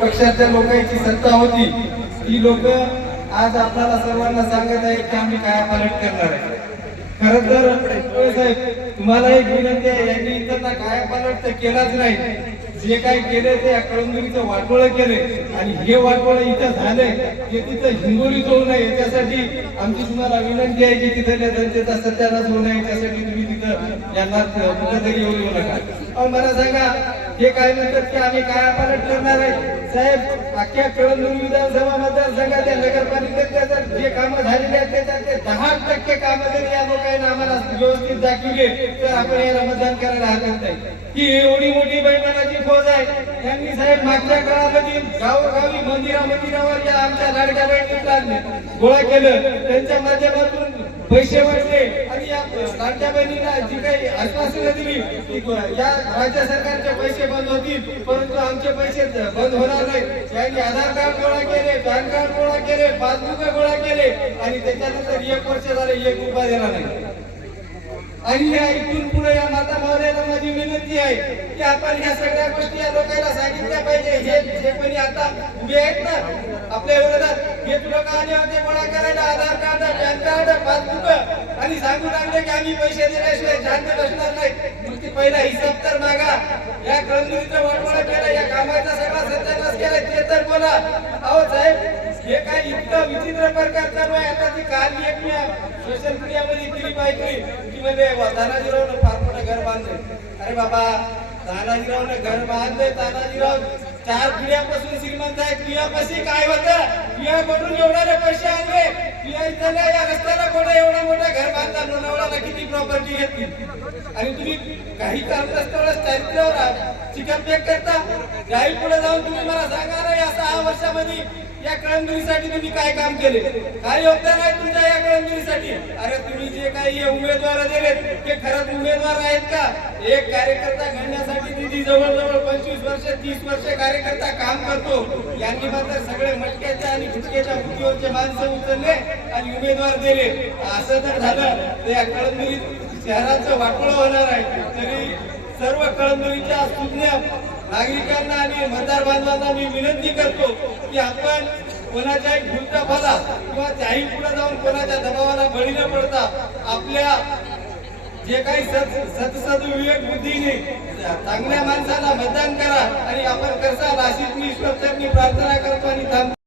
पक्षाच्या लोकांची सत्ता होती. ती लोक आज आपल्याला सर्वांना सांगत आहे की आम्ही काय पालट करणार आहे. खर तर साहेब तुम्हाला एक विनंती आहे यांनी इतर काय पालट तर केलाच नाही. जे काही केले ते या कळमनुरीचं वाटोळं केले आणि हे वाटोळं इथं झालंय हे तिथं हिंगोली होऊ नये याच्यासाठी आमची तुम्हाला विनंती आहे की तिथल्या जनतेचा सत्यानाश होऊ नये याच्यासाठी तुम्ही तिथं यांना कुठेतरी येऊ नका. अहो मला सांगा हे काय म्हणतात की आम्ही काय पालट करणार आहे? साहेब अख्ख्या कळमनुरी विधानसभा मतदारसंघाच्या नगरपालिकेत जे कामं झालेली आहेत त्याच्यात ते दहा टक्के कामं जरी या लोकांनी आम्हाला व्यवस्थित दाखवले तर आपण याला मतदान करायला हरकत नाही. की एवढी मोठी बैठकाची फौज आहे. त्यांनी साहेब मागच्या काळामध्ये गावोगावी मंदिरा मंदिरावर या आमच्या लाडक्या बहिणीला गोळा केलं. त्यांच्या माध्यमातून पैसे वाटले आणि या लाडक्या बहिणीला जी काही आश्वासनं दिली या राज्य सरकारचे पैसे बंद होतील परंतु आमचे पैसे बंद होणार नाही त्यांनी आधार कार्ड गोळा केले पॅन कार्ड गोळा केले पासबुक गोळा केले आणि त्याच्यानंतर एक वर्ष झाले एक रुपया दिला नाही. आणि या इथून पुढे या माता मावल्याला माझी विनंती आहे की आपण ह्या सगळ्या गोष्टी या लोकांना सांगितल्या पाहिजे. हे जे कोणी आता उभे आहेत ना आपल्या विरोधात हे लोक आले होते? गोळा करायला आधार कार्ड पॅन पासबुक आणि सांगू लागले की आम्ही पैसे दिल्याशिवाय शांत बसणार नाही. मग ती पहिला हिसाब तर मागा. या कळमुरीचं वाटोळा केला या कामाचा सगळा सत्यानाश केला ते तर बोला. अहो साहेब हे काय इतकं विचित्र प्रकार चालू आहे? आता ती काल एक मी सोशल मीडियामध्ये केली पाहिजे की म्हणजे तानाजीरावनं फार मोठं घर बांधलंय. अरे बाबा तानाजीरावनं घर बांधलंय तानाजीराव. चार पिढ्यापासून श्रीमंत आहे. पियापाशी काय होतं? पिया कडून एवढ्याने पैसे आणले. पिया इथल्या या रस्त्याला कोणा एवढा मोठा घर बांधला लोणावळ्याला किती प्रॉपर्टी घेतली? आणि तुम्ही काही कारणास्तव चारित्र्यावर चिकन पेक करता जाईल पुढे जाऊन तुम्ही मला सांगा ना या सहा वर्षामध्ये या कळमगिरीसाठी तुम्ही काय काम केले? काय योगदान आहे तुमच्या या कळमगिरीसाठी अरे तुम्ही जे काही हे उमेदवार दिलेत ते खरंच उमेदवार आहेत का? एक कार्यकर्ता घडण्यासाठी निधी जवळजवळ पंचवीस वर्ष तीस वर्ष कार्यकर्ता काम करतो. यांनी मात्र सगळे मटक्याच्या आणि गुटक्याच्या मुठीवरचे माणसं उचलले आणि उमेदवार दिले. असं जर झालं तर या कळमगिरीत शहराचं वाटोळं होणार आहे. तरी सर्व कळमगिरीच्या सुज्ञ नागरिकांना आणि मतदार बांधवांना मी विनंती करतो की आपण कोणाच्याही भूलच्या फाला किंवा त्याही पुढे जाऊन कोणाच्या दबावाला बळी न पडता आपल्या जे काही सत सतसद विवेक बुद्धीने चांगल्या माणसाला मतदान करा आणि आपण करसाल अशीच मी ईश्वर प्रार्थना करतो आणि थांबतो.